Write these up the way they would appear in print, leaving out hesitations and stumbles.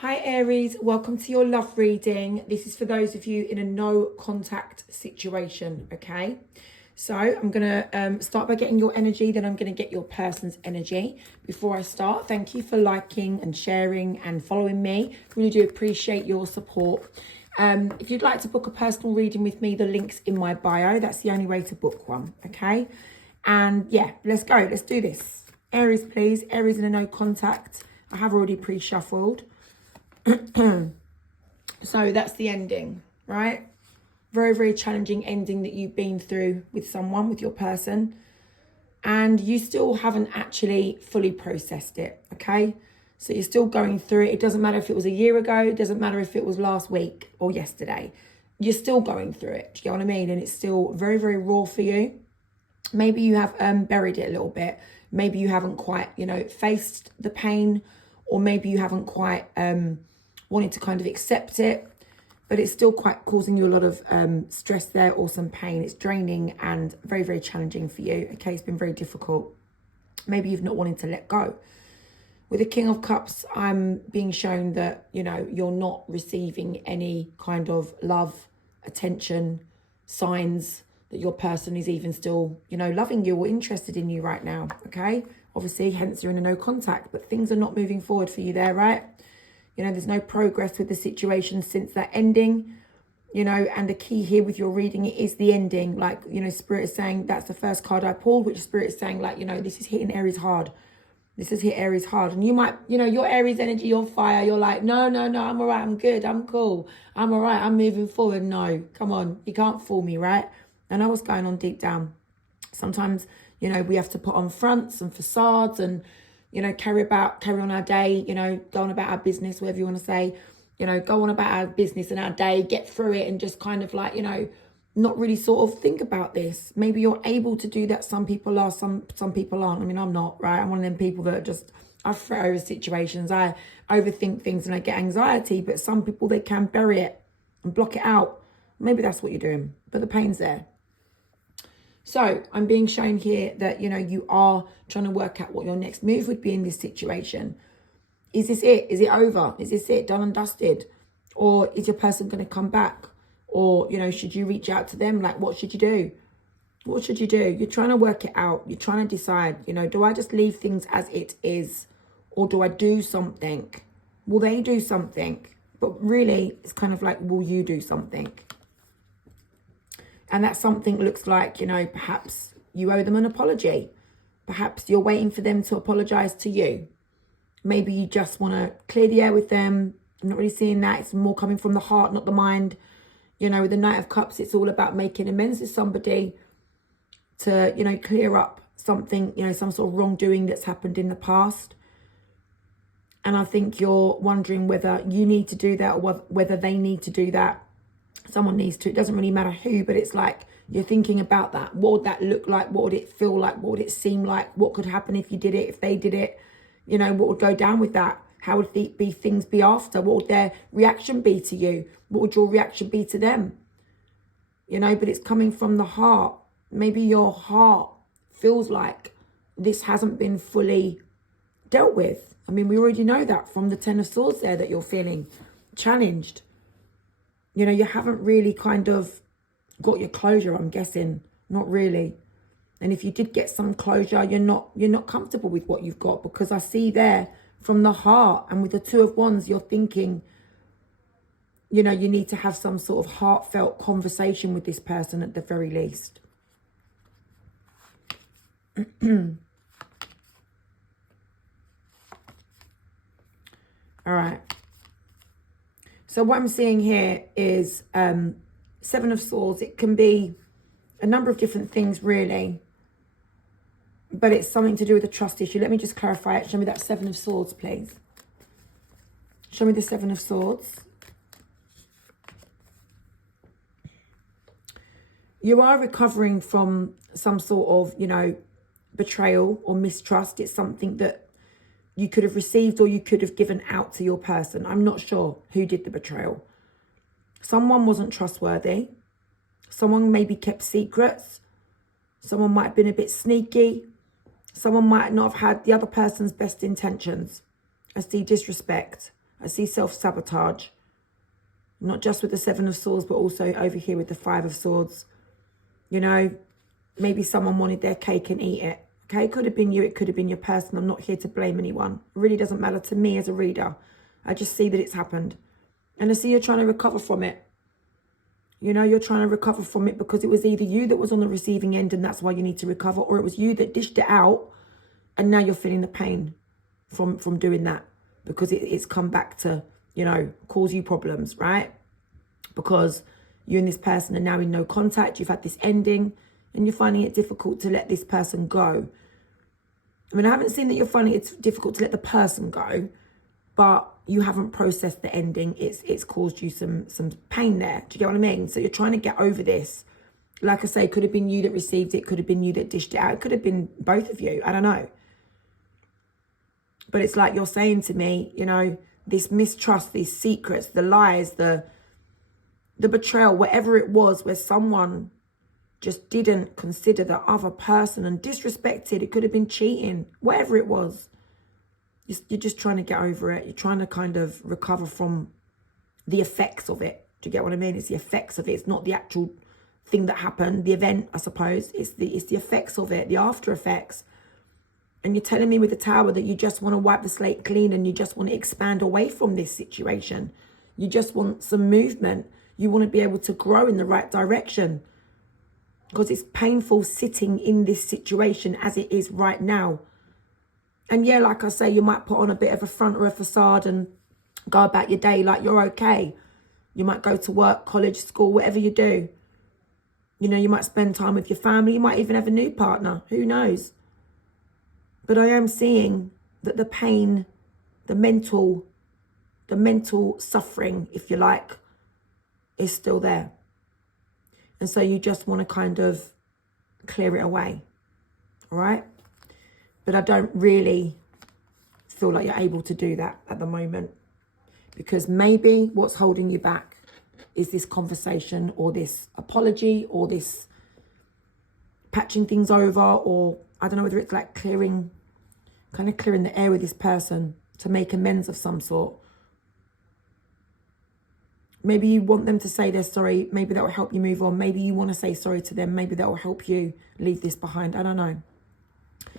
Hi Aries, welcome to your love reading. This is for those of you in a no contact situation, okay? So I'm going to start by getting your energy, then I'm going to get your person's energy. Before I start, thank you for liking and sharing and following me. Really do appreciate your support. If you'd like to book a personal reading with me, the link's in my bio. That's the only way to book one, okay? And yeah, let's go. Let's do this. Aries, please. Aries in a no contact. I have already pre-shuffled. So that's the ending, right? Very, very challenging ending that you've been through with someone, with your person. And you still haven't actually fully processed it, okay? So you're still going through it. It doesn't matter if it was a year ago. It doesn't matter if it was last week or yesterday. You're still going through it. Do you get what I mean? And it's still very, very raw for you. Maybe you have buried it a little bit. Maybe you haven't quite, faced the pain. Or maybe you haven't quite wanted to kind of accept it, but it's still quite causing you a lot of stress there or some pain. It's draining and very, very challenging for you. Okay, it's been very difficult. Maybe you've not wanted to let go. With the King of Cups, I'm being shown that, you're not receiving any kind of love, attention, signs that your person is even still, loving you or interested in you right now, okay? Obviously, hence you're in a no contact, but things are not moving forward for you there, right? There's no progress with the situation since that ending, and the key here with your reading, it is the ending. Like, Spirit is saying, that's the first card I pulled, which Spirit is saying, like, this is hitting Aries hard. This is hit Aries hard. And you might, your Aries energy, your fire, you're like, no, I'm all right, I'm good, I'm cool, I'm all right, I'm moving forward. No, come on, you can't fool me, right? I know what's going on deep down. Sometimes, we have to put on fronts and facades and, carry on our day, go on about our business, whatever you want to say, go on about our business and our day, get through it and just kind of like, not really sort of think about this. Maybe you're able to do that. Some people are, some people aren't. I mean, I'm not, right? I'm one of them people that just, I fret over situations. I overthink things and I get anxiety, but some people, they can bury it and block it out. Maybe that's what you're doing, but the pain's there. So I'm being shown here that, you are trying to work out what your next move would be in this situation. Is this it? Is it over? Is this it? Done and dusted? Or is your person going to come back? Or, should you reach out to them? Like, what should you do? What should you do? You're trying to work it out. You're trying to decide, do I just leave things as it is? Or do I do something? Will they do something? But really, it's kind of like, will you do something? And that something looks like, perhaps you owe them an apology. Perhaps you're waiting for them to apologize to you. Maybe you just want to clear the air with them. I'm not really seeing that. It's more coming from the heart, not the mind. With the Knight of Cups, it's all about making amends with somebody to, clear up something, some sort of wrongdoing that's happened in the past. And I think you're wondering whether you need to do that or whether they need to do that. Someone needs to. It doesn't really matter who, but it's like you're thinking about that. What would that look like? What would it feel like? What would it seem like? What could happen if you did it, if they did it? What would go down with that? How would things be after? What would their reaction be to you? What would your reaction be to them? But it's coming from the heart. Maybe your heart feels like this hasn't been fully dealt with. I mean, we already know that from the Ten of Swords there, that you're feeling challenged. You haven't really kind of got your closure, I'm guessing. Not really. And if you did get some closure, you're not comfortable with what you've got, because I see there from the heart, and with the Two of Wands, you're thinking, you need to have some sort of heartfelt conversation with this person at the very least. All right. So what I'm seeing here is Seven of Swords. It can be a number of different things, really. But it's something to do with a trust issue. Let me just clarify it. Show me that Seven of Swords, please. Show me the Seven of Swords. You are recovering from some sort of, betrayal or mistrust. It's something that you could have received or you could have given out to your person. I'm not sure who did the betrayal. Someone wasn't trustworthy. Someone maybe kept secrets. Someone might have been a bit sneaky. Someone might not have had the other person's best intentions. I see disrespect. I see self-sabotage. Not just with the Seven of Swords, but also over here with the Five of Swords. You know, maybe someone wanted their cake and eat it. Okay, it could have been you, it could have been your person. I'm not here to blame anyone. It really doesn't matter to me as a reader. I just see that it's happened. And I see you're trying to recover from it. You know, you're trying to recover from it because it was either you that was on the receiving end and that's why you need to recover, or it was you that dished it out and now you're feeling the pain from doing that because it's come back to, you know, cause you problems, right? Because you and this person are now in no contact. You've had this ending and you're finding it difficult to let this person go. I mean, I haven't seen that you're finding it's difficult to let the person go, but you haven't processed the ending. It's caused you some pain there. Do you get what I mean? So you're trying to get over this. Like I say, it could have been you that received it. Could have been you that dished it out. It could have been both of you. I don't know. But it's like you're saying to me, you know, this mistrust, these secrets, the lies, the betrayal, whatever it was, where someone just didn't consider the other person and disrespected. It could have been cheating, whatever it was. You're just trying to get over it. You're trying to kind of recover from the effects of it. Do you get what I mean? It's the effects of it. It's not the actual thing that happened, the event, I suppose. It's the effects of it, the after effects. And you're telling me with the Tower that you just want to wipe the slate clean and you just want to expand away from this situation. You just want some movement. You want to be able to grow in the right direction. Because it's painful sitting in this situation as it is right now. And yeah, like I say, you might put on a bit of a front or a facade and go about your day like you're okay. You might go to work, college, school, whatever you do. You know, you might spend time with your family. You might even have a new partner. Who knows? But I am seeing that the pain, the mental suffering, if you like, is still there. And so you just want to kind of clear it away. All right? But I don't really feel like you're able to do that at the moment. Because maybe what's holding you back is this conversation or this apology or this patching things over, or I don't know whether it's like clearing the air with this person to make amends of some sort. Maybe you want them to say they're sorry. Maybe that will help you move on. Maybe you want to say sorry to them. Maybe that will help you leave this behind. I don't know.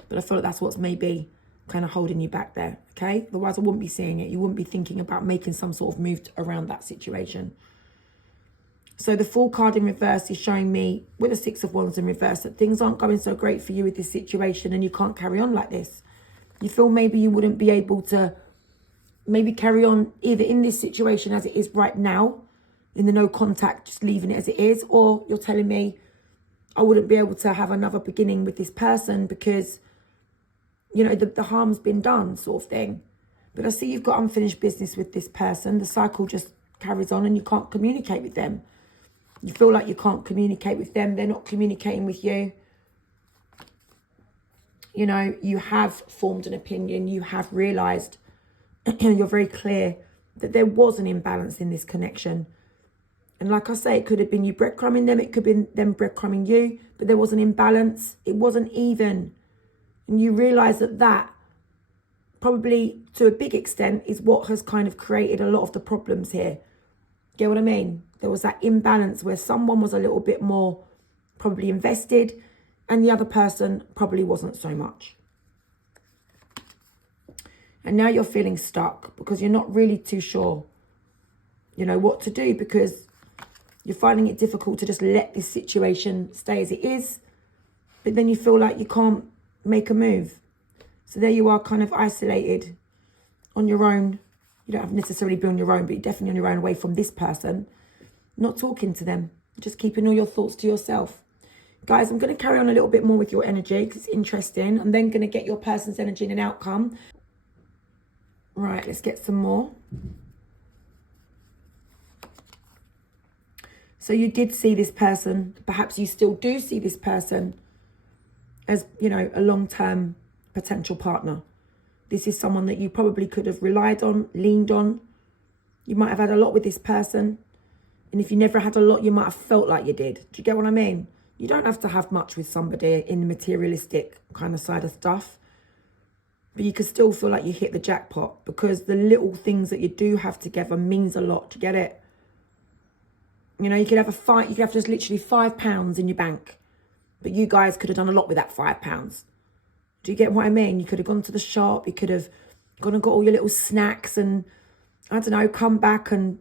But I feel like that's what's maybe kind of holding you back there, okay? Otherwise, I wouldn't be seeing it. You wouldn't be thinking about making some sort of move around that situation. So the Fool card in reverse is showing me, with the Six of Wands in reverse, that things aren't going so great for you with this situation and you can't carry on like this. You feel maybe you wouldn't be able to maybe carry on either in this situation as it is right now, in the no contact, just leaving it as it is, or you're telling me I wouldn't be able to have another beginning with this person because, you know, the harm's been done, sort of thing. But I see you've got unfinished business with this person. The cycle just carries on and you can't communicate with them. You feel like you can't communicate with them. They're not communicating with you. You know, you have formed an opinion. You have realised, you're very clear that there was an imbalance in this connection. And like I say, it could have been you breadcrumbing them. It could have been them breadcrumbing you. But there was an imbalance. It wasn't even. And you realise that probably to a big extent is what has kind of created a lot of the problems here. Get what I mean? There was that imbalance where someone was a little bit more probably invested and the other person probably wasn't so much. And now you're feeling stuck because you're not really too sure, you know, what to do, because you're finding it difficult to just let this situation stay as it is. But then you feel like you can't make a move. So there you are, kind of isolated on your own. You don't have to necessarily be on your own, but you're definitely on your own, away from this person. Not talking to them, just keeping all your thoughts to yourself. Guys, I'm going to carry on a little bit more with your energy because it's interesting. I'm then going to get your person's energy and an outcome. Right, let's get some more. So you did see this person, perhaps you still do see this person as, you know, a long-term potential partner. This is someone that you probably could have relied on, leaned on. You might have had a lot with this person. And if you never had a lot, you might have felt like you did. Do you get what I mean? You don't have to have much with somebody in the materialistic kind of side of stuff. But you could still feel like you hit the jackpot because the little things that you do have together means a lot. Do you get it? You know, you could have you could have just literally £5 in your bank. But you guys could have done a lot with that £5. Do you get what I mean? You could have gone to the shop. You could have gone and got all your little snacks and, I don't know, come back and,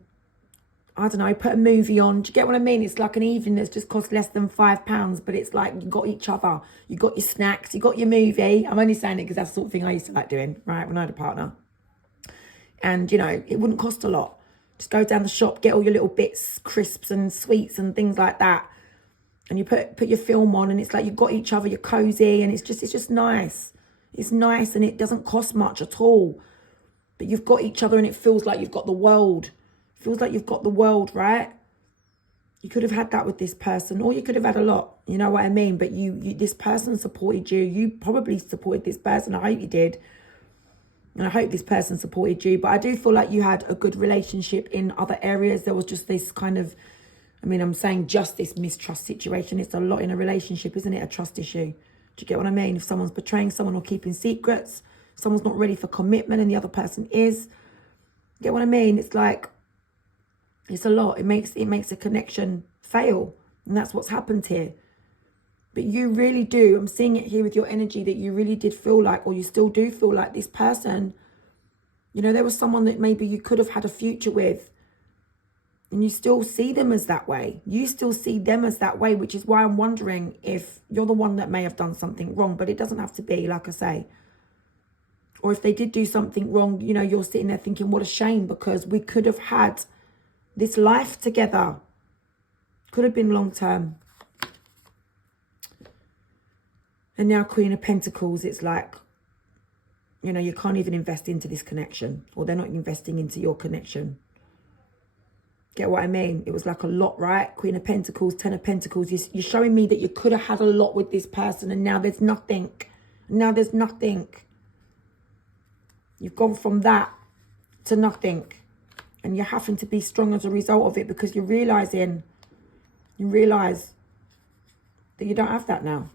I don't know, put a movie on. Do you get what I mean? It's like an evening that's just cost less than £5, but it's like you got each other. You got your snacks. You got your movie. I'm only saying it because that's the sort of thing I used to like doing, right, when I had a partner. And, you know, it wouldn't cost a lot. Just go down the shop, get all your little bits, crisps and sweets and things like that. And you put your film on and it's like you've got each other, you're cozy, and it's just nice. It's nice and it doesn't cost much at all. But you've got each other and it feels like you've got the world. It feels like you've got the world, right? You could have had that with this person, or you could have had a lot. You know what I mean? But you this person supported you. You probably supported this person. I hope you did. And I hope this person supported you. But I do feel like you had a good relationship in other areas. There was just this kind of, I mean, I'm saying just this mistrust situation. It's a lot in a relationship, isn't it? A trust issue. Do you get what I mean? If someone's betraying someone or keeping secrets, someone's not ready for commitment and the other person is. Get what I mean? It's like, it's a lot. It makes a connection fail. And that's what's happened here. But you really do, I'm seeing it here with your energy, that you really did feel like, or you still do feel like this person, you know, there was someone that maybe you could have had a future with. And you still see them as that way. You still see them as that way, which is why I'm wondering if you're the one that may have done something wrong. But it doesn't have to be, like I say. Or if they did do something wrong, you know, you're sitting there thinking, what a shame, because we could have had this life together. Could have been long term. And now Queen of Pentacles, it's like, you know, you can't even invest into this connection. Or they're not investing into your connection. Get what I mean? It was like a lot, right? Queen of Pentacles, Ten of Pentacles. You're showing me that you could have had a lot with this person and now there's nothing. Now there's nothing. You've gone from that to nothing. And you're having to be strong as a result of it because you realise that you don't have that now.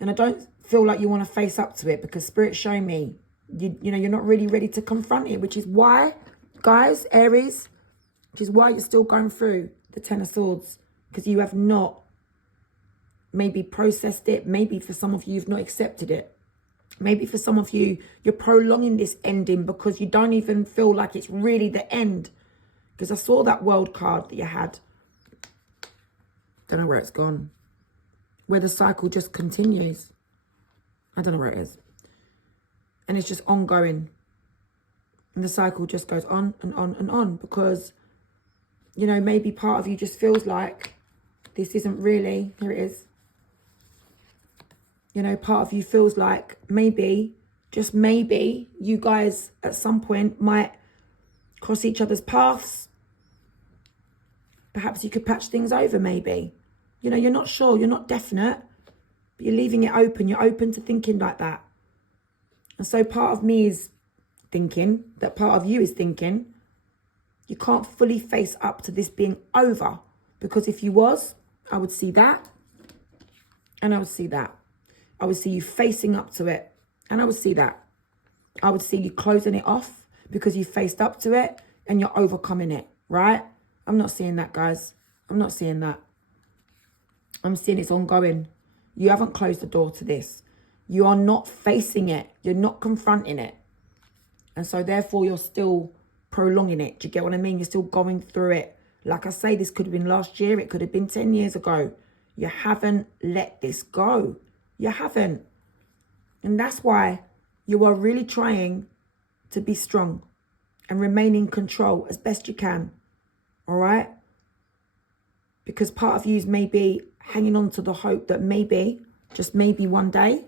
And I don't feel like you want to face up to it because Spirit's showing me, you know, you're not really ready to confront it, which is why, guys, Aries, which is why you're still going through the Ten of Swords, because you have not maybe processed it. Maybe for some of you, you've not accepted it. Maybe for some of you, you're prolonging this ending because you don't even feel like it's really the end. Because I saw that World card that you had. Don't know where it's gone. Where the cycle just continues. I don't know where it is. And it's just ongoing. And the cycle just goes on and on and on because, you know, maybe part of you just feels like this isn't really, here it is. You know, part of you feels like maybe, just maybe, you guys at some point might cross each other's paths. Perhaps you could patch things over maybe. You know, you're not sure, you're not definite, but you're leaving it open. You're open to thinking like that. And so part of me is thinking, that part of you is thinking, you can't fully face up to this being over. Because if you was, I would see that. And I would see that. I would see you facing up to it. And I would see that. I would see you closing it off because you faced up to it and you're overcoming it, right? I'm not seeing that, guys. I'm not seeing that. I'm seeing it's ongoing. You haven't closed the door to this. You are not facing it. You're not confronting it. And so therefore you're still prolonging it. Do you get what I mean? You're still going through it. Like I say, this could have been last year. It could have been 10 years ago. You haven't let this go. You haven't. And that's why you are really trying to be strong and remain in control as best you can. All right? Because part of you is maybe hanging on to the hope that maybe, just maybe one day,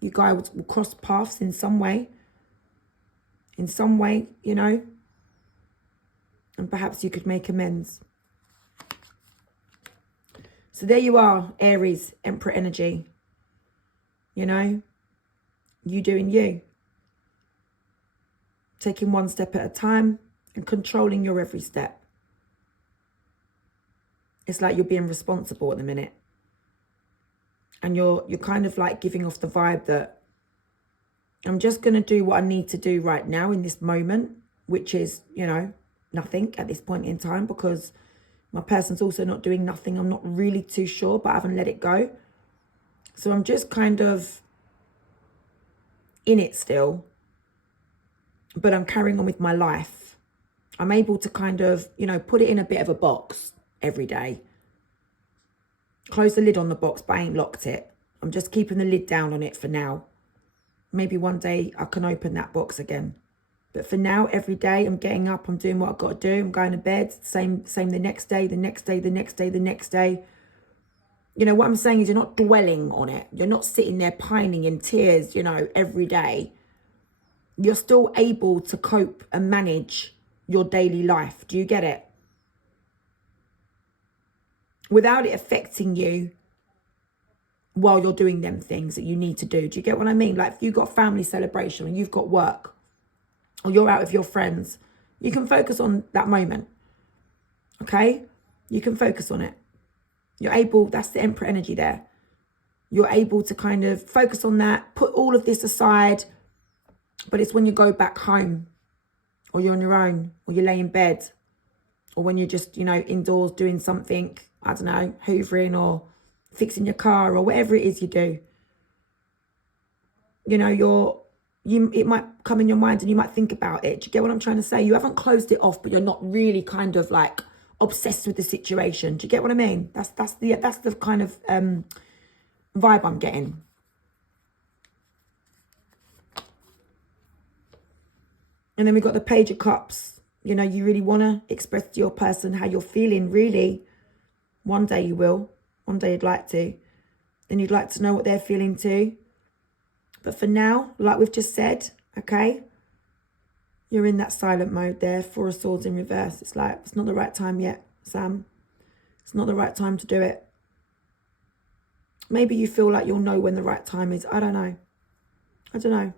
you guys will cross paths in some way. In some way, you know. And perhaps you could make amends. So there you are, Aries, Emperor energy. You know, you doing you. Taking one step at a time and controlling your every step. It's like you're being responsible at the minute. And you're kind of like giving off the vibe that I'm just going to do what I need to do right now in this moment, which is, you know, nothing at this point in time, because my person's also not doing nothing. I'm not really too sure, but I haven't let it go. So I'm just kind of in it still, but I'm carrying on with my life. I'm able to kind of, you know, put it in a bit of a box every day. Close the lid on the box, but I ain't locked it. I'm just keeping the lid down on it for now. Maybe one day I can open that box again. But for now, every day I'm getting up, I'm doing what I've got to do. I'm going to bed, same the next day, the next day, the next day, the next day. You know, what I'm saying is you're not dwelling on it. You're not sitting there pining in tears, you know, every day. You're still able to cope and manage your daily life. Do you get it? Without it affecting you while you're doing them things that you need to do. Do you get what I mean? Like if you've got family celebration and you've got work or you're out with your friends, you can focus on that moment. Okay? You can focus on it. You're able, that's the Emperor energy there. You're able to kind of focus on that, put all of this aside, but it's when you go back home or you're on your own or you lay in bed or when you're just, you know, indoors doing something, I don't know, hoovering or fixing your car or whatever it is you do. You know, it might come in your mind and you might think about it. Do you get what I'm trying to say? You haven't closed it off, but you're not really kind of like obsessed with the situation. Do you get what I mean? That's the kind of vibe I'm getting. And then we've got the Page of Cups. You know, you really want to express to your person how you're feeling, really. One day you will. One day you'd like to. Then you'd like to know what they're feeling too. But for now, like we've just said, okay, you're in that silent mode there. Four of Swords in reverse. It's like, it's not the right time yet, Sam. It's not the right time to do it. Maybe you feel like you'll know when the right time is. I don't know. I don't know.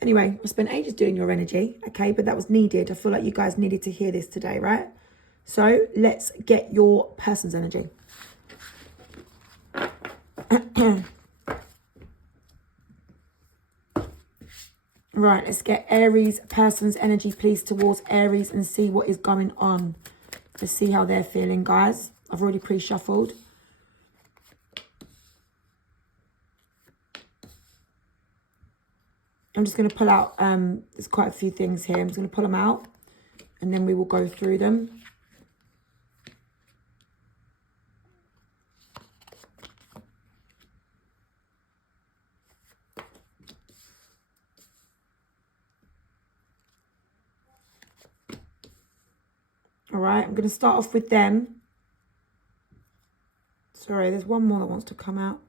Anyway, I spent ages doing your energy, okay, but that was needed. I feel like you guys needed to hear this today, right? So let's get your person's energy. Right, let's get Aries person's energy, please, towards Aries and see what is going on. Let's see how they're feeling, guys. I've already pre-shuffled. I'm just going to pull out, there's quite a few things here. I'm just going to pull them out and then we will go through them. All right, I'm going to start off with them. Sorry, there's one more that wants to come out.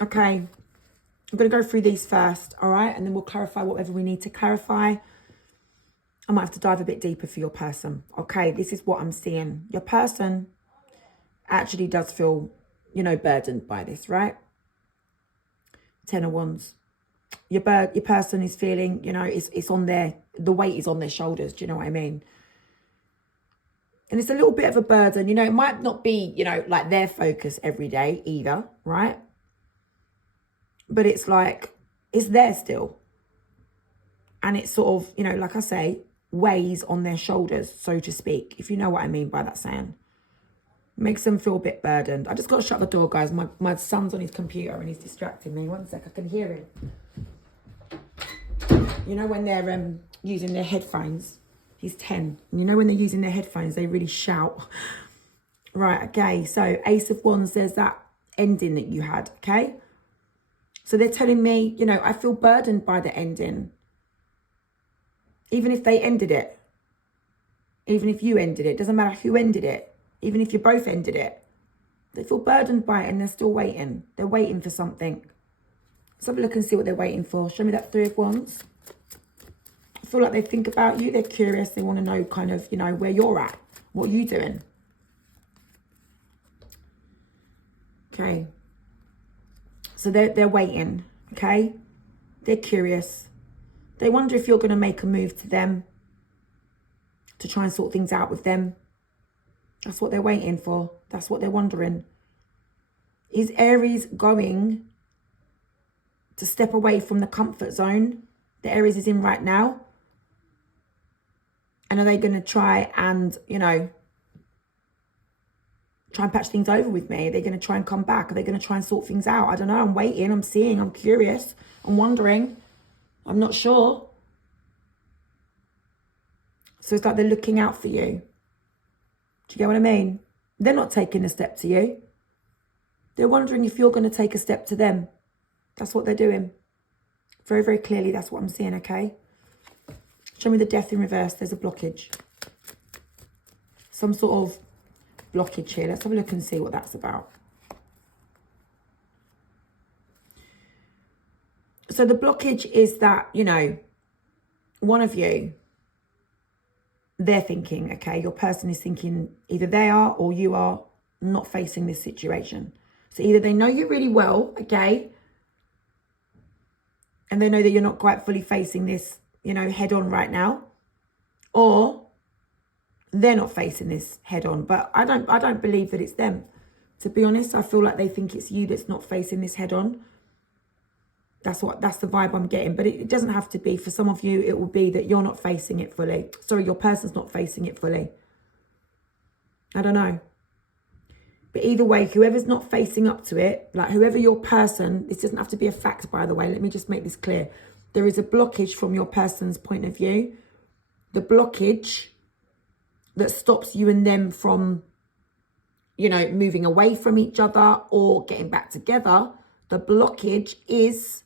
Okay, I'm going to go through these first, all right? And then we'll clarify whatever we need to clarify. I might have to dive a bit deeper for your person. Okay, this is what I'm seeing. Your person actually does feel, you know, burdened by this, right? Ten of Wands. Your person is feeling, you know, it's on their, the weight is on their shoulders. Do you know what I mean? And it's a little bit of a burden. You know, it might not be, you know, like their focus every day either, right? But it's like, it's there still. And it's sort of, you know, like I say, weighs on their shoulders, so to speak, if you know what I mean by that saying. Makes them feel a bit burdened. I just got to shut the door, guys. My son's on his computer and he's distracting me. One sec, I can hear him. You know when they're using their headphones? He's 10. And you know when they're using their headphones, they really shout. Right, okay. So Ace of Wands, there's that ending that you had, okay? So they're telling me, you know, I feel burdened by the ending. Even if they ended it. Even if you ended it. Doesn't matter who ended it. Even if you both ended it. They feel burdened by it and they're still waiting. They're waiting for something. Let's have a look and see what they're waiting for. Show me that Three of Wands. I feel like they think about you. They're curious. They want to know kind of, you know, where you're at. What are you doing? Okay. So they're waiting. Okay. They're curious. They wonder if you're going to make a move to them. To try and sort things out with them. That's what they're waiting for. That's what they're wondering. Is Aries going to step away from the comfort zone that Aries is in right now? And are they going to try and, try and patch things over with me? Are they going to try and come back? Are they going to try and sort things out? I don't know. I'm waiting. I'm seeing. I'm curious. I'm wondering. I'm not sure. So it's like they're looking out for you. Do you get what I mean? They're not taking a step to you. They're wondering if you're going to take a step to them. That's what they're doing. Very, very clearly, that's what I'm seeing, okay? Show me the Death in reverse. There's a blockage. Some sort of blockage here. Let's have a look and see what that's about. So the blockage is that, one of you, they're thinking, okay, your person is thinking either they are or you are not facing this situation. So either they know you really well, okay, and they know that you're not quite fully facing this, head on right now, or they're not facing this head on. But I don't believe that it's them. To be honest, I feel like they think it's you that's not facing this head on. That's the vibe I'm getting. But it doesn't have to be. For some of you, it will be that you're not facing it fully. Sorry, your person's not facing it fully. I don't know. But either way, whoever's not facing up to it, like whoever your person, this doesn't have to be a fact, by the way. Let me just make this clear. There is a blockage from your person's point of view. The blockage that stops you and them from, moving away from each other or getting back together. The blockage is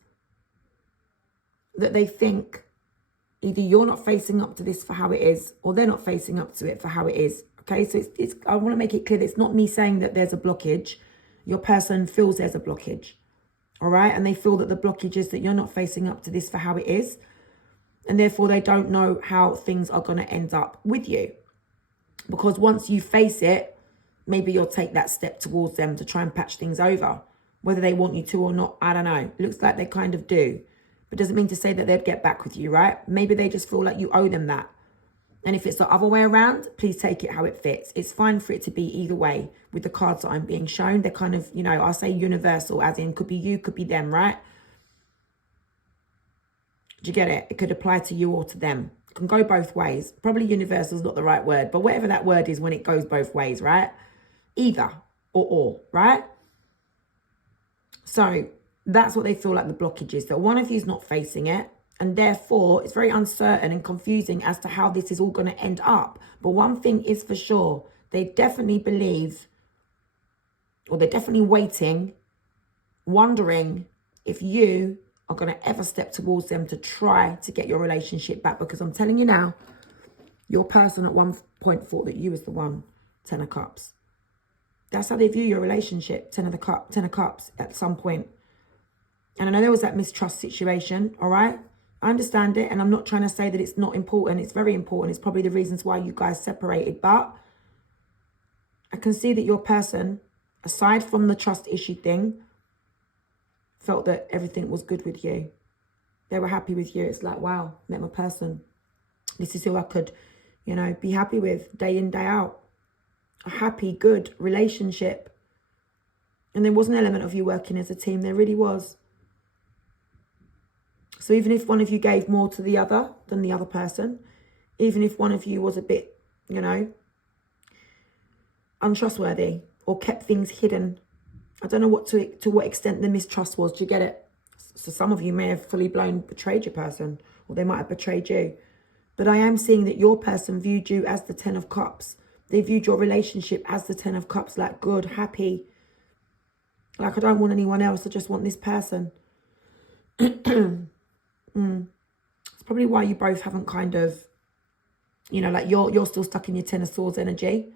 that they think either you're not facing up to this for how it is, or they're not facing up to it for how it is. Okay, so it's I want to make it clear that it's not me saying that there's a blockage. Your person feels there's a blockage. All right, and they feel that the blockage is that you're not facing up to this for how it is. And therefore, they don't know how things are going to end up with you. Because once you face it, maybe you'll take that step towards them to try and patch things over. Whether they want you to or not, I don't know. It looks like they kind of do. But doesn't mean to say that they'd get back with you, right? Maybe they just feel like you owe them that. And if it's the other way around, please take it how it fits. It's fine for it to be either way with the cards that I'm being shown. They're kind of, I'll say universal, as in could be you, could be them, right? Do you get it? It could apply to you or to them. It can go both ways. Probably universal is not the right word, but whatever that word is when it goes both ways, right? Either or, right? So that's what they feel like the blockage is. That one of you is not facing it. And therefore, it's very uncertain and confusing as to how this is all going to end up. But one thing is for sure. They definitely believe, or they're definitely waiting, wondering if you are going to ever step towards them to try to get your relationship back. Because I'm telling you now, your person at one point thought that you was the one. 10 of Cups. That's how they view your relationship. 10 of Cups at some point. And I know there was that mistrust situation, all right? I understand it, and I'm not trying to say that it's not important. It's very important. It's probably the reasons why you guys separated. But I can see that your person, aside from the trust issue thing, felt that everything was good with you. They were happy with you. It's like, wow, met my person. This is who I could, be happy with day in, day out. A happy, good relationship. And there was an element of you working as a team. There really was. So even if one of you gave more to the other than the other person, even if one of you was a bit, untrustworthy or kept things hidden, I don't know to what extent the mistrust was. Do you get it? So some of you may have fully blown betrayed your person, or they might have betrayed you. But I am seeing that your person viewed you as the 10 of Cups. They viewed your relationship as the 10 of Cups, like good, happy. Like, I don't want anyone else. I just want this person. It's probably why you both haven't kind of, like you're still stuck in your 10 of Swords energy.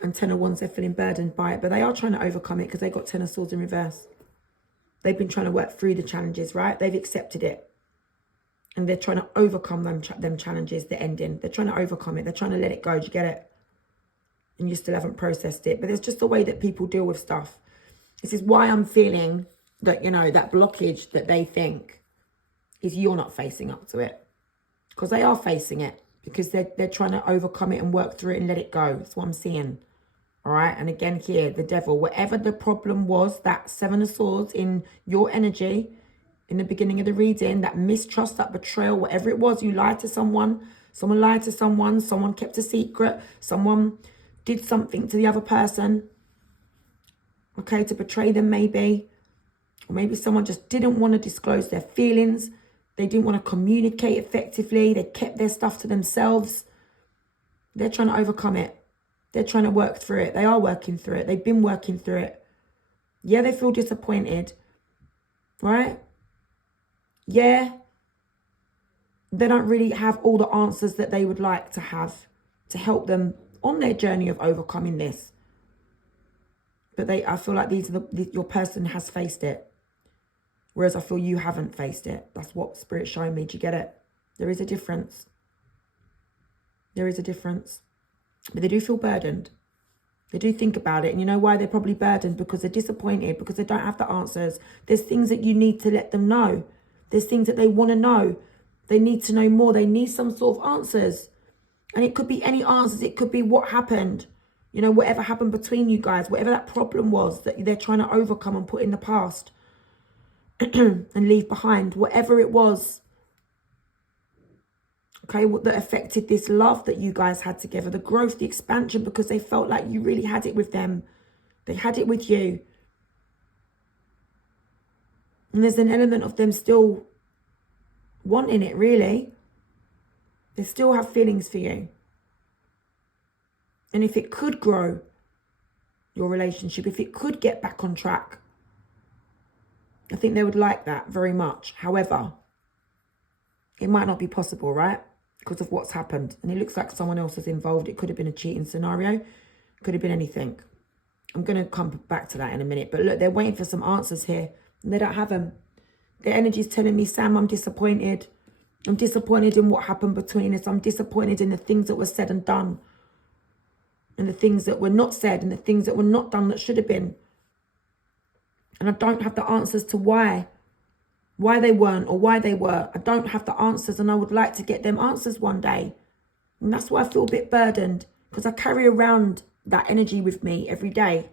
And 10 of Wands, they're feeling burdened by it. But they are trying to overcome it because they got 10 of Swords in reverse. They've been trying to work through the challenges, right? They've accepted it. And they're trying to overcome them challenges, the ending. They're trying to overcome it. They're trying to let it go. Do you get it? And you still haven't processed it. But it's just the way that people deal with stuff. This is why I'm feeling that, that blockage that they think is you're not facing up to it. Because they are facing it. Because they're trying to overcome it and work through it and let it go. That's what I'm seeing. All right. And again here, the devil, whatever the problem was, that Seven of Swords in your energy in the beginning of the reading, that mistrust, that betrayal, whatever it was, you lied to someone, someone lied to someone, someone kept a secret, someone did something to the other person, okay, to betray them maybe. Or maybe someone just didn't want to disclose their feelings. They didn't want to communicate effectively. They kept their stuff to themselves. They're trying to overcome it. They're trying to work through it. They are working through it. They've been working through it. Yeah, they feel disappointed, right? Yeah, they don't really have all the answers that they would like to have to help them on their journey of overcoming this. But I feel like your person has faced it. Whereas I feel you haven't faced it. That's what Spirit's showing me. Do you get it? There is a difference. There is a difference. But they do feel burdened. They do think about it. And you know why they're probably burdened? Because they're disappointed. Because they don't have the answers. There's things that you need to let them know. There's things that they want to know. They need to know more. They need some sort of answers. And it could be any answers. It could be what happened. You know, whatever happened between you guys. Whatever that problem was that they're trying to overcome and put in the past. And leave behind. Whatever it was. Okay, what that affected this love that you guys had together. The growth, the expansion. Because they felt like you really had it with them. They had it with you. And there's an element of them still wanting it, really. They still have feelings for you. And if it could grow, your relationship, if it could get back on track, I think they would like that very much. However, it might not be possible, right? Because of what's happened. And it looks like someone else is involved. It could have been a cheating scenario. Could have been anything. I'm going to come back to that in a minute. But look, they're waiting for some answers here. And they don't have them. Their energy is telling me, Sam, I'm disappointed. I'm disappointed in what happened between us. I'm disappointed in the things that were said and done. And the things that were not said. And the things that were not done that should have been. And I don't have the answers to why. Why they weren't or why they were. I don't have the answers. And I would like to get them answers one day. And that's why I feel a bit burdened. Because I carry around that energy with me every day.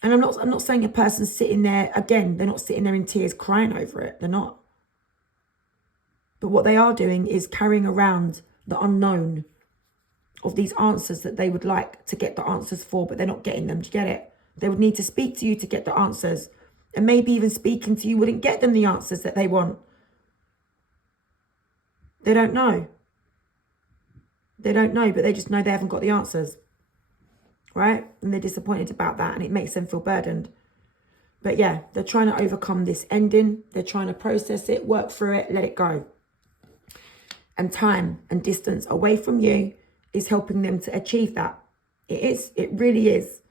And I'm not saying a person's sitting there, again, they're not sitting there in tears crying over it. They're not. But what they are doing is carrying around the unknown of these answers that they would like to get the answers for, but they're not getting them. Do you get it? They would need to speak to you to get the answers. And maybe even speaking to you wouldn't get them the answers that they want. They don't know. They don't know, but they just know they haven't got the answers. Right? And they're disappointed about that, and it makes them feel burdened. But yeah, they're trying to overcome this ending. They're trying to process it, work through it, let it go. And time and distance away from you is helping them to achieve that. It is. It really is.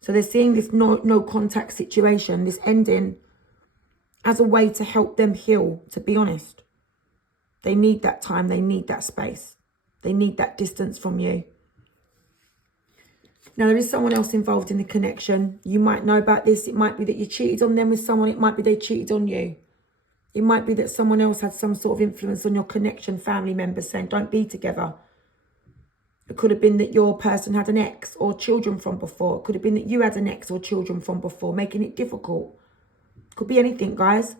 So they're seeing this no contact situation, this ending, as a way to help them heal, to be honest. They need that time. They need that space. They need that distance from you. Now, there is someone else involved in the connection. You might know about this. It might be that you cheated on them with someone. It might be they cheated on you. It might be that someone else had some sort of influence on your connection, family members saying, don't be together. It could have been that your person had an ex or children from before. It could have been that you had an ex or children from before, making it difficult. It could be anything, guys.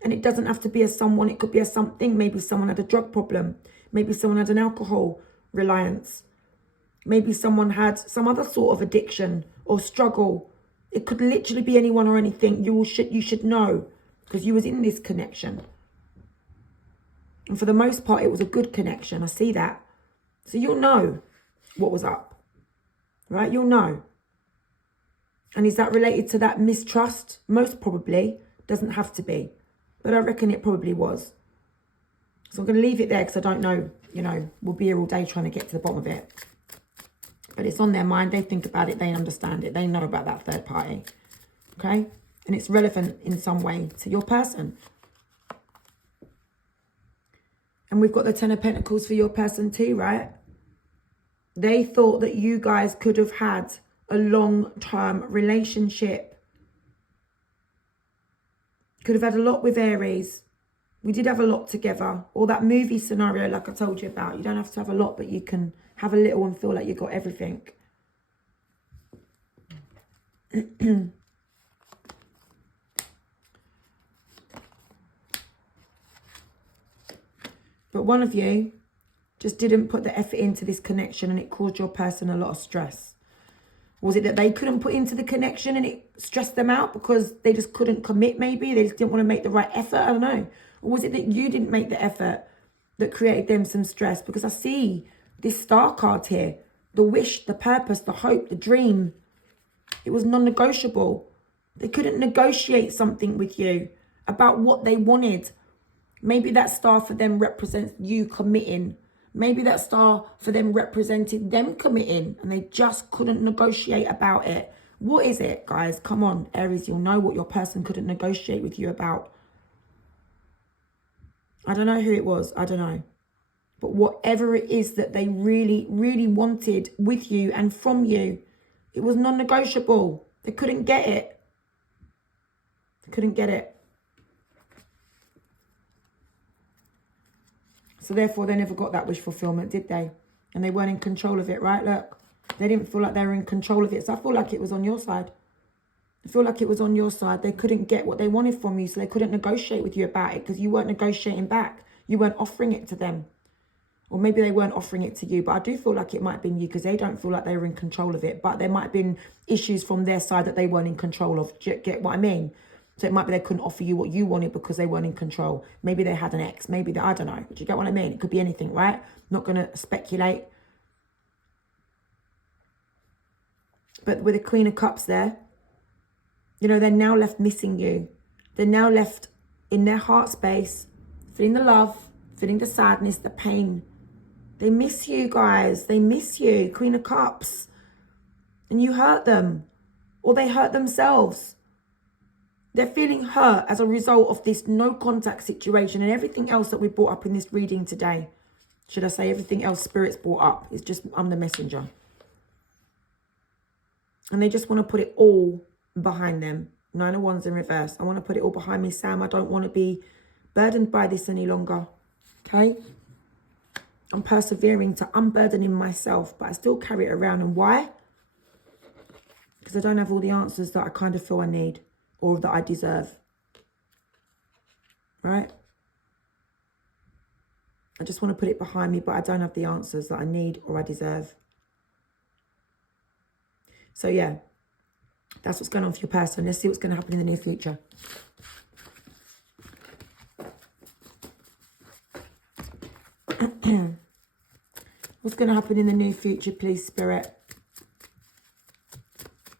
And it doesn't have to be a someone. It could be a something. Maybe someone had a drug problem. Maybe someone had an alcohol reliance. Maybe someone had some other sort of addiction or struggle. It could literally be anyone or anything. You should know, because you was in this connection. And for the most part, it was a good connection. I see that. So you'll know what was up, right? You'll know. And is that related to that mistrust? Most probably. Doesn't have to be. But I reckon it probably was. So I'm going to leave it there because I don't know, we'll be here all day trying to get to the bottom of it. But it's on their mind. They think about it. They understand it. They know about that third party. Okay? And it's relevant in some way to your person. And we've got the Ten of Pentacles for your person too, right? They thought that you guys could have had a long-term relationship. Could have had a lot with Aries. We did have a lot together. Or that movie scenario like I told you about. You don't have to have a lot, but you can have a little and feel like you got everything. But one of you just didn't put the effort into this connection and it caused your person a lot of stress. Was it that they couldn't put into the connection and it stressed them out because they just couldn't commit maybe? They just didn't want to make the right effort? I don't know. Or was it that you didn't make the effort that created them some stress? Because I see this star card here. The wish, the purpose, the hope, the dream. It was non-negotiable. They couldn't negotiate something with you about what they wanted. Maybe that star for them represents you committing. Maybe that star for them represented them committing and they just couldn't negotiate about it. What is it, guys? Come on, Aries, you'll know what your person couldn't negotiate with you about. I don't know who it was. I don't know. But whatever it is that they really, really wanted with you and from you, it was non-negotiable. They couldn't get it. They couldn't get it. So therefore, they never got that wish fulfillment, did they? And they weren't in control of it, right? Look, they didn't feel like they were in control of it. So I feel like it was on your side. I feel like it was on your side. They couldn't get what they wanted from you, so they couldn't negotiate with you about it because you weren't negotiating back. You weren't offering it to them. Or maybe they weren't offering it to you, but I do feel like it might have been you because they don't feel like they were in control of it. But there might have been issues from their side that they weren't in control of. Do you get what I mean? So it might be they couldn't offer you what you wanted because they weren't in control. Maybe they had an ex. Maybe they, I don't know. Do you get what I mean? It could be anything, right? Not going to speculate. But with the Queen of Cups there, you know, they're now left missing you. They're now left in their heart space, feeling the love, feeling the sadness, the pain. They miss you, guys. They miss you. Queen of Cups. And you hurt them. Or they hurt themselves. They're feeling hurt as a result of this no contact situation and everything else that we brought up in this reading today. Should I say everything else Spirit's brought up? It's just, I'm the messenger. And they just want to put it all behind them. 9 of Wands in reverse. I want to put it all behind me, Sam. I don't want to be burdened by this any longer. Okay? I'm persevering to unburdening myself, but I still carry it around. And why? Because I don't have all the answers that I kind of feel I need or that I deserve. Right? I just want to put it behind me, but I don't have the answers that I need or I deserve. So yeah, that's what's going on for your person. Let's see what's going to happen in the near future. What's going to happen in the near future, please, Spirit?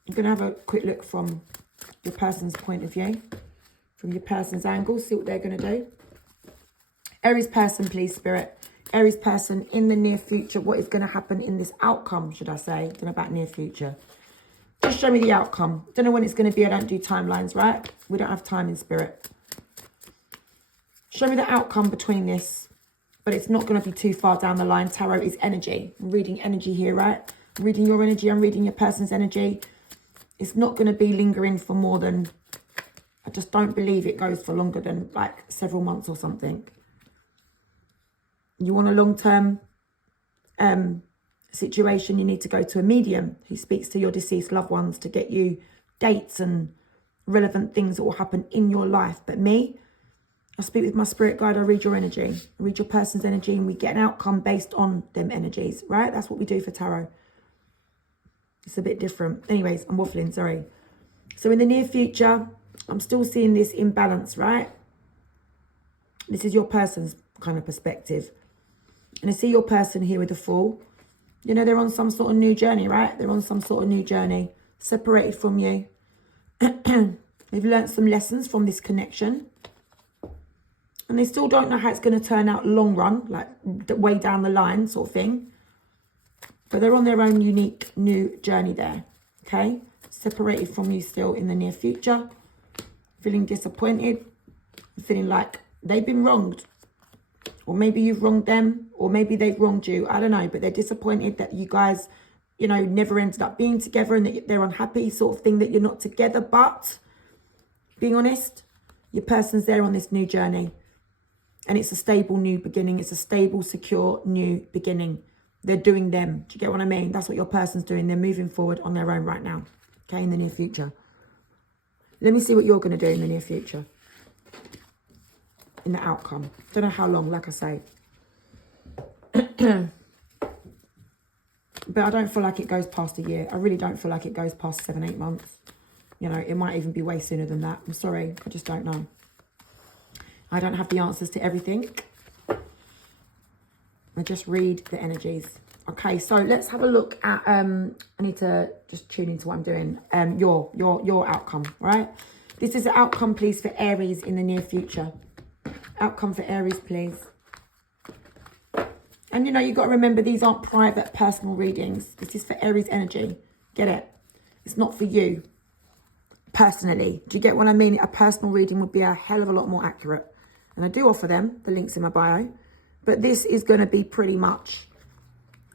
I'm going to have a quick look from your person's point of view, from your person's angle, see what they're going to do. Aries person, please, Spirit. Aries person, in the near future, what is going to happen in this outcome, should I say? Don't know about near future. Just show me the outcome. Don't know when it's going to be. I don't do timelines, right? We don't have time in Spirit. Show me the outcome between this. But it's not going to be too far down the line. Tarot is energy. I'm reading energy here, right? I'm reading your energy. I'm reading your person's energy. It's not going to be lingering for more than... I just don't believe it goes for longer than like several months or something. You want a long-term situation, you need to go to a medium who speaks to your deceased loved ones to get you dates and relevant things that will happen in your life. But me, I speak with my spirit guide, I read your energy, I read your person's energy, and we get an outcome based on them energies, right? That's what we do for tarot. It's a bit different. Anyways, I'm waffling, sorry. So in the near future, I'm still seeing this imbalance, right? This is your person's kind of perspective. And I see your person here with the Fool. You know, they're on some sort of new journey, right? They're on some sort of new journey, separated from you. They've learned some lessons from this connection. And they still don't know how it's going to turn out long run, like way down the line sort of thing. But they're on their own unique new journey there, okay? Separated from you still in the near future. Feeling disappointed. Feeling like they've been wronged. Or maybe you've wronged them, or maybe they've wronged you. I don't know, but they're disappointed that you guys, you know, never ended up being together and that they're unhappy sort of thing that you're not together. But being honest, your person's there on this new journey. And it's a stable new beginning. It's a stable, secure new beginning. They're doing them. Do you get what I mean? That's what your person's doing. They're moving forward on their own right now. Okay, in the near future. Let me see what you're going to do in the near future. In the outcome. Don't know how long, like I say. But I don't feel like it goes past a year. I really don't feel like it goes past 7-8 months. You know, it might even be way sooner than that. I'm sorry. I just don't know. I don't have the answers to everything. I just read the energies. Okay, so let's have a look at, I need to just tune into what I'm doing. Your outcome, right? This is the outcome, please, for Aries in the near future. Outcome for Aries, please. And, you know, you've got to remember these aren't private, personal readings. This is for Aries energy. Get it? It's not for you personally. Do you get what I mean? A personal reading would be a hell of a lot more accurate. And I do offer them. The link's in my bio. But this is going to be pretty much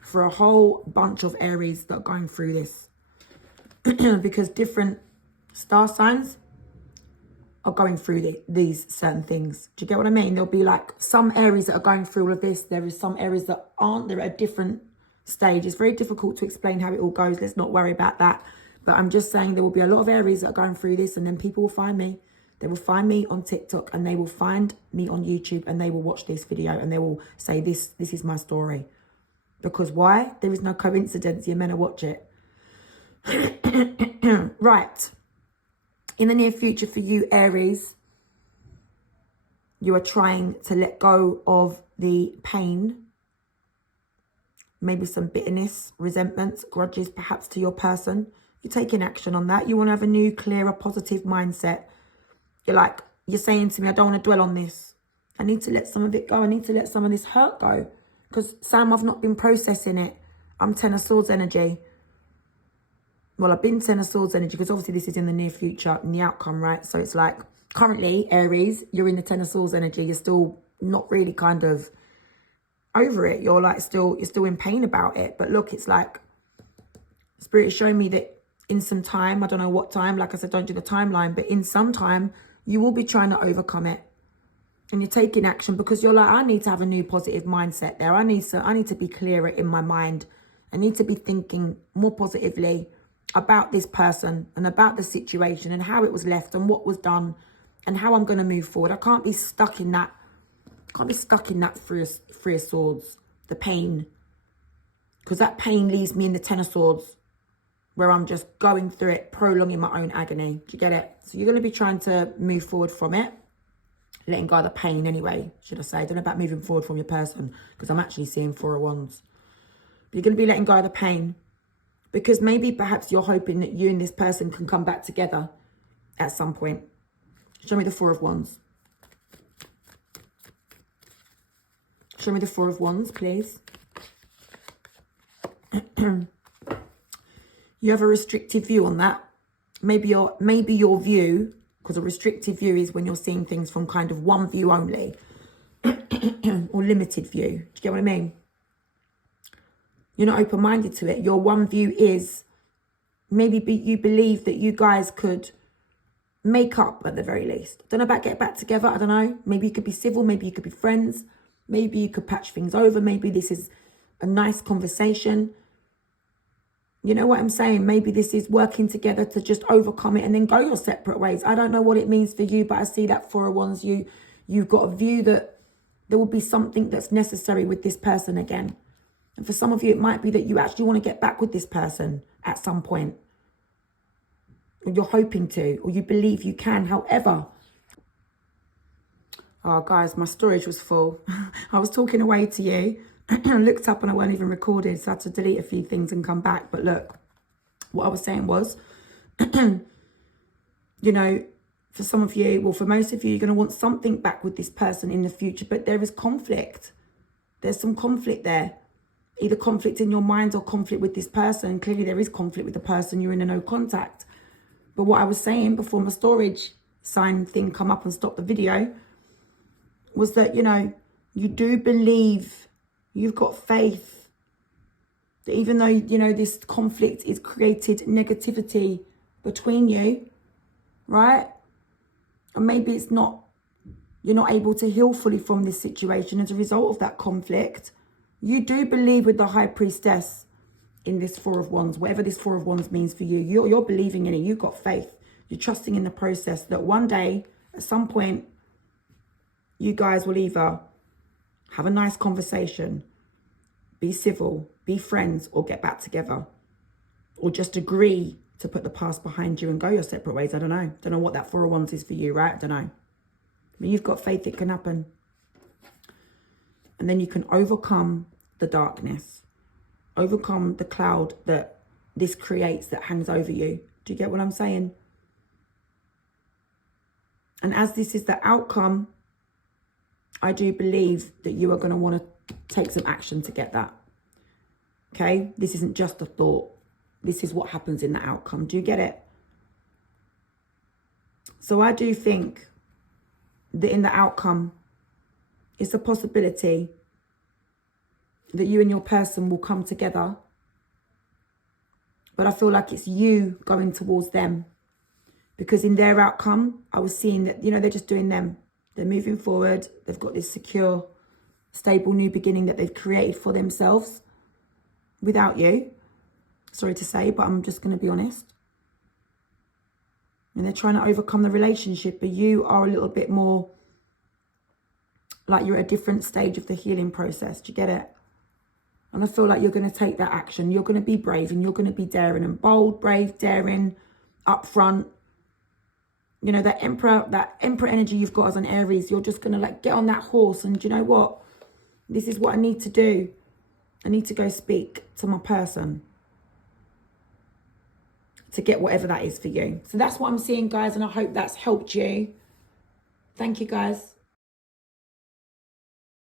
for a whole bunch of Aries that are going through this. Because different star signs are going through these certain things. Do you get what I mean? There'll be like some Aries that are going through all of this. There is some Aries that aren't. They're at a different stage. It's very difficult to explain how it all goes. Let's not worry about that. But I'm just saying there will be a lot of Aries that are going through this, and then people will find me. They will find me on TikTok, and they will find me on YouTube, and they will watch this video, and they will say, this is my story. Because why? There is no coincidence. You're meant to watch it. Right. In the near future for you, Aries, you are trying to let go of the pain, maybe some bitterness, resentments, grudges, perhaps to your person. You're taking action on that. You want to have a new, clearer, positive mindset. You're saying to me, I don't want to dwell on this. I need to let some of it go. I need to let some of this hurt go. Because, Sam, I've not been processing it. I'm Ten of Swords energy. Well, I've been Ten of Swords energy because obviously this is in the near future, in the outcome, right? So it's like, currently, Aries, you're in the Ten of Swords energy. You're still not really kind of over it. You're still in pain about it. But look, it's like, Spirit is showing me that in some time, I don't know what time, like I said, don't do the timeline, but in some time, you will be trying to overcome it. And you're taking action because you're like, I need to have a new positive mindset there. I need to be clearer in my mind. I need to be thinking more positively about this person and about the situation and how it was left and what was done and how I'm going to move forward. I can't be stuck in that. Three of Swords, the pain. Because that pain leaves me in the Ten of Swords where I'm just going through it, prolonging my own agony. Do you get it? So you're going to be trying to move forward from it. Letting go of the pain anyway, should I say. I don't know about moving forward from your person because I'm actually seeing Four of Wands. But you're going to be letting go of the pain because maybe perhaps you're hoping that you and this person can come back together at some point. Show me the Four of Wands. Show me the Four of Wands, please. You have a restrictive view on that. Maybe your view, because a restrictive view is when you're seeing things from kind of one view only. Or limited view. Do you get what I mean? You're not open-minded to it. Your one view is maybe you believe that you guys could make up at the very least. Don't know about get back together. I don't know. Maybe you could be civil. Maybe you could be friends. Maybe you could patch things over. Maybe this is a nice conversation. You know what I'm saying? Maybe this is working together to just overcome it and then go your separate ways. I don't know what it means for you, but I see that Four of Wands, you've got a view that there will be something that's necessary with this person again. And for some of you, it might be that you actually want to get back with this person at some point. Or you're hoping to, or you believe you can. However, oh, guys, my storage was full. I was talking away to you. I looked up and I weren't even recorded, so I had to delete a few things and come back. But look, what I was saying was, you know, for some of you, well, for most of you, you're going to want something back with this person in the future, but there is conflict. There's some conflict there. Either conflict in your mind or conflict with this person. Clearly there is conflict with the person you're in a no contact. But what I was saying before my storage sign thing come up and stop the video was that, you know, you do believe, you've got faith that even though, you know, this conflict is created negativity between you, right? And maybe it's not You're not able to heal fully from this situation as a result of that conflict. You do believe with the High Priestess in this Four of Wands, whatever this Four of Wands means for you. You're believing in it. You've got faith. You're trusting in the process that one day, at some point, you guys will either have a nice conversation, be civil, be friends, or get back together. Or just agree to put the past behind you and go your separate ways. I don't know. Don't know what that Four of Wands is for you, right? I don't know. But you've got faith it can happen. And then you can overcome the darkness. Overcome the cloud that this creates that hangs over you. Do you get what I'm saying? And as this is the outcome, I do believe that you are going to want to take some action to get that. Okay? This isn't just a thought. This is what happens in the outcome. Do you get it? So I do think that in the outcome, it's a possibility that you and your person will come together. But I feel like it's you going towards them. Because in their outcome, I was seeing that, you know, they're just doing them. They're moving forward. They've got this secure, stable new beginning that they've created for themselves without you. Sorry to say, but I'm just going to be honest. And they're trying to overcome the relationship, but you are a little bit more like you're at a different stage of the healing process. Do you get it? And I feel like you're going to take that action. You're going to be brave and you're going to be daring and bold, brave, daring, upfront. You know, that emperor energy you've got as an Aries, you're just going to like get on that horse and do you know what? This is what I need to do. I need to go speak to my person to get whatever that is for you. So that's what I'm seeing, guys, and I hope that's helped you. Thank you, guys.